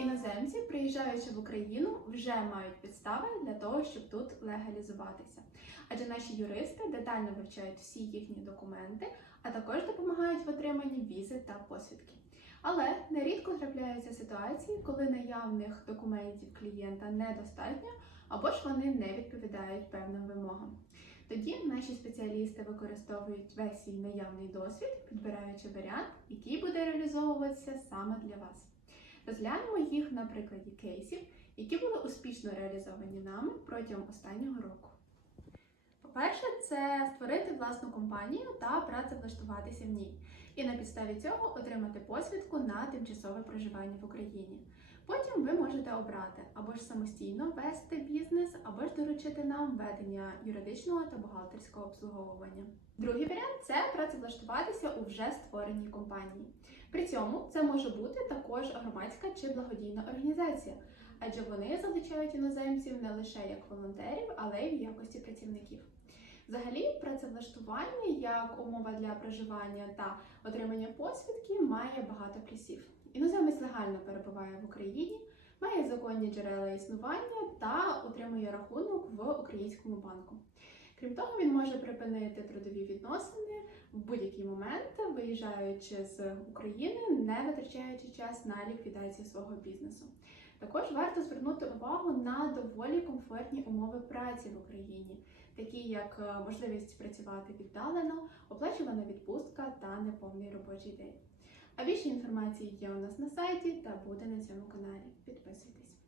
іноземці, приїжджаючи в Україну, вже мають підстави для того, щоб тут легалізуватися. Адже наші юристи детально вивчають всі їхні документи, а також допомагають в отриманні візи та посвідки. Але нерідко трапляються ситуації, коли наявних документів клієнта недостатньо або ж вони не відповідають певним вимогам. Тоді наші спеціалісти використовують весь свій наявний досвід, підбираючи варіант, який буде реалізовуватися саме для вас. Розглянемо їх на прикладі кейсів, які були успішно реалізовані нами протягом останнього року. По-перше, це створити власну компанію та працевлаштуватися в ній, і на підставі цього отримати посвідку на тимчасове проживання в Україні. Потім ви можете обрати або ж самостійно вести бізнес, або доручити нам ведення юридичного та бухгалтерського обслуговування. Другий варіант це працевлаштуватися у вже створеній компанії. При цьому це може бути також громадська чи благодійна організація, адже вони залучають іноземців не лише як волонтерів, але й в якості працівників. Взагалі, працевлаштування як умова для проживання та отримання посвідки має багато плюсів. Іноземець легально перебуває в Україні, законні джерела існування та отримує рахунок в українському банку. Крім того, він може припинити трудові відносини в будь-який момент, виїжджаючи з України, не витрачаючи час на ліквідацію свого бізнесу. Також варто звернути увагу на доволі комфортні умови праці в Україні, такі як е, можливість працювати віддалено, оплачувана відпустка та неповний робочий день. А більше інформації є у нас на сайті та буде на цьому каналі. Підписуйтесь.